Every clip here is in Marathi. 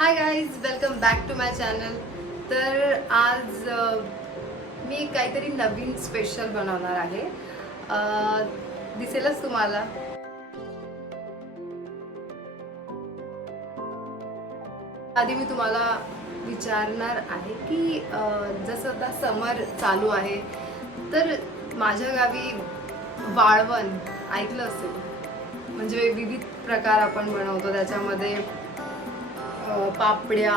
High guys, welcome back to my channel. तर आज मी काहीतरी नवीन स्पेशल बनवणार आहे. दिसेलच तुम्हाला. आधी मी तुम्हाला विचारणार आहे की जसं आता समर चालू आहे तर माझ्या गावी वाळवण ऐकलं असेल. म्हणजे विविध प्रकार आपण बनवतो त्याच्यामध्ये पापड्या,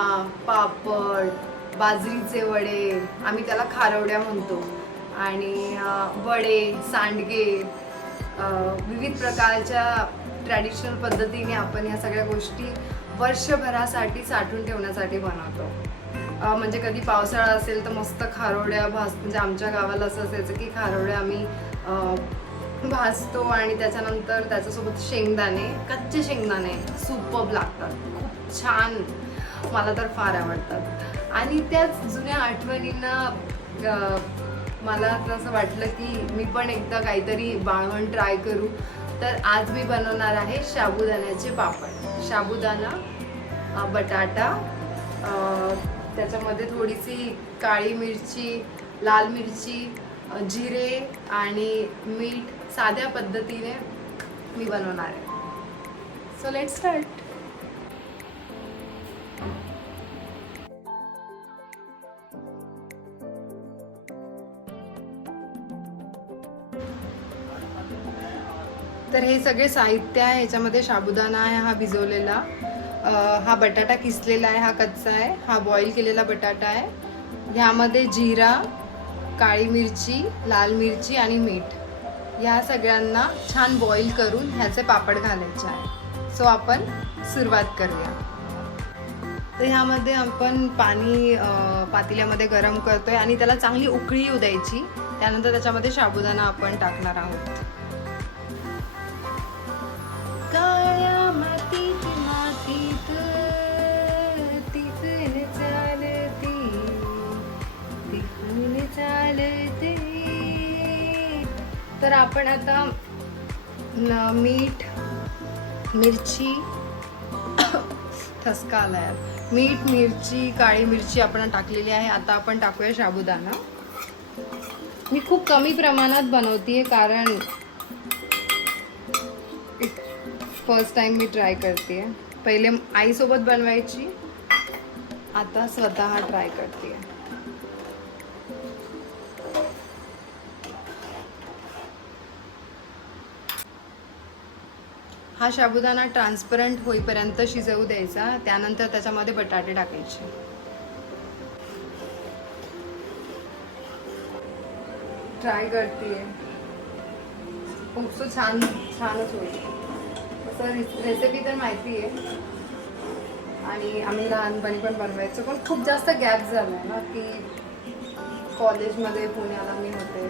पापड, बाजरीचे वडे, आम्ही त्याला खारवड्या म्हणतो, आणि वडे, सांडगे, विविध प्रकारच्या ट्रॅडिशनल पद्धतीने आपण ह्या सगळ्या गोष्टी वर्षभरासाठी साठवून ठेवण्यासाठी बनवतो. म्हणजे कधी पावसाळा असेल तर मस्त खारोड्या म्हणजे आमच्या गावाला असं असायचं की खारोड्या आम्ही भाजतो आणि त्याच्यानंतर त्याच्यासोबत शेंगदाणे, कच्चे शेंगदाणे सुपर्ब लागतात, खूप छान, मला तर फार आवडतात. आणि त्याच जुन्या आठवणींना मला असं वाटलं की मी पण एकदा काहीतरी वाळवण ट्राय करू. तर आज मी बनवणार आहे साबुदाण्याचे पापड. साबुदाणा, बटाटा, त्याच्यामध्ये थोडीशी काळी मिरची, लाल मिरची, जिरे आणि मीठ, साध्या पद्धतीने मी बनवणार आहे. So let's start. तर हे सगळे साहित्य आहे. याच्यामध्ये साबुदाणा आहे, हा भिजवलेला, हा बटाटा किसलेला आहे, हा कच्चा आहे, हा बॉईल केलेला बटाटा आहे, ह्यामध्ये जिरा, काळी मिरची, लाल मिरची आणि मीठ, ह्या सगळ्यांना छान बॉईल करून ह्याचे पापड घालायचे आहे. सो आपण सुरुवात करूया. तर ह्यामध्ये आपण पाणी पातेल्यामध्ये गरम करतोय आणि त्याला चांगली उकळी येऊ द्यायची. त्यानंतर त्याच्यामध्ये साबुदाणा आपण टाकणार आहोत. काळ्या मातीत मातीत तिथून चालती, तिथून चालते. तर आपण आता मीठ, मिरची, ठसका आलाय, मीठ, मिरची, काळी मिरची आपण टाकलेली आहे. आता आपण टाकूया साबुदाणा. मी खूप कमी प्रमाणात बनवतेय कारण फर्स्ट टाइम मी ट्राय करते. पहिले आईसोबत बनवायची, आता स्वतः ट्राय करते. हा साबुदाणा ट्रान्सपरंट होईपर्यंत शिजवू द्यायचा. त्यानंतर त्याच्यामध्ये बटाटे टाकायचे. ट्राय करते, खूप छानच होईल. रेसिपी तर माहिती आहे आणि आम्ही लहानपणी पण बनवायचो, पण खूप जास्त गॅप झाला आहे ना, की कॉलेजमध्ये पुण्याला मी होते,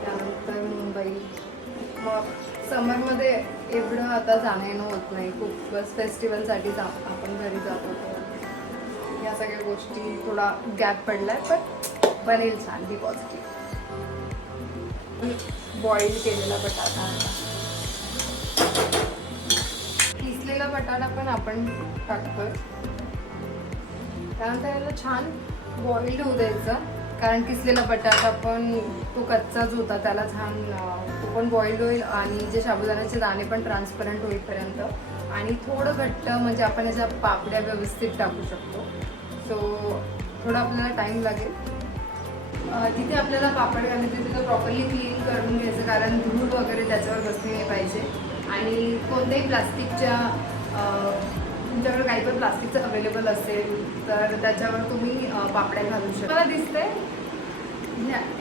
त्यानंतर मुंबई, मग समरमध्ये एवढं आता जाणं येणं होत नाही. खूप बस फेस्टिवलसाठी आपण घरी जातो, तर या सगळ्या गोष्टी थोडा गॅप पडला आहे, पण बनेल छान. बी पॉझिटिव्ह. बॉईल केलेला बटाटा, किसलेला बटाटा पण आपण टाकतोय. त्यानंतर याला छान बॉइल्ड होऊ द्यायचं, कारण किसलेला बटाटा पण तो कच्चाच होता, त्याला छान तो पण बॉइल्ड होईल आणि जे साबुदाण्याचे दाणे पण ट्रान्सपरंट होईपर्यंत, आणि थोडं घट्ट म्हणजे आपण याच्या पापड्या व्यवस्थित टाकू शकतो. सो थोडा आपल्याला टाईम लागेल. तिथे आपल्याला पापड घालायचे तिथे प्रॉपरली क्लीन करून घ्यायचं, कारण धूळ वगैरे त्याच्यावर बसली नाही पाहिजे. आणि कोणत्याही प्लास्टिकच्या तुमच्याकडे काही पण प्लास्टिकचं अवेलेबल असेल तर त्याच्यावर तुम्ही पापड्या घालू शकता. मला दिसतंय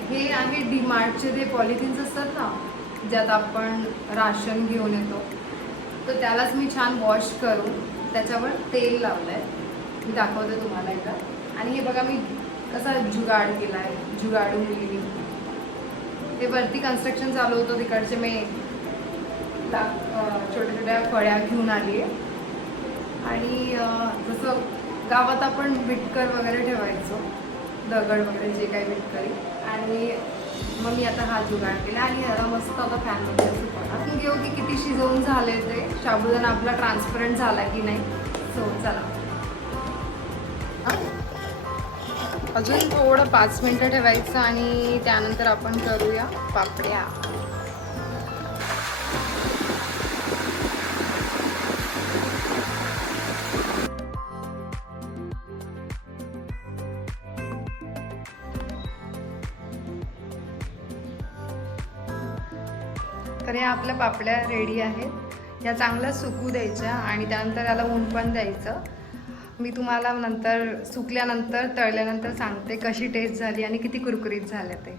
हे आहे डीमार्टचे ते पॉलिथिन्स असतात ना, ज्यात आपण राशन घेऊन येतो, तर त्यालाच मी छान वॉश करून त्याच्यावर तेल लावलं आहे. मी दाखवते तुम्हाला एकदा. आणि हे बघा मी कसा जुगाड केला आहे, जुगाडून गेली. ते वरती कन्स्ट्रक्शन चालू होतं, तिकडचे मी छोट्या छोट्या फळ्या घेऊन आली आहे. आणि जसं गावात आपण विटकर वगैरे ठेवायचो, दगड वगैरे जे काही विटकरी, आणि मग मी आता हा जुगाड केला. आणि ह्याला मस्त आता फॅनमध्ये असं घेऊ की किती शिजवून झाले ते साबुदाणा आपला ट्रान्सपरंट झाला की नाही. सो चला. अजून थोडं 5 मिनटं ठेवायचं आणि त्यानंतर आपण करूया पापड्या. तर या आपल्या पापड्या रेडी आहेत. या चांगल्या सुकू द्यायच्या आणि त्यानंतर याला ऊन पण द्यायचं. मी तुम्हाला नंतर सुकल्यानंतर तळल्यानंतर सांगते कशी टेस्ट झाली आणि किती कुरकुरीत झाल्या ते.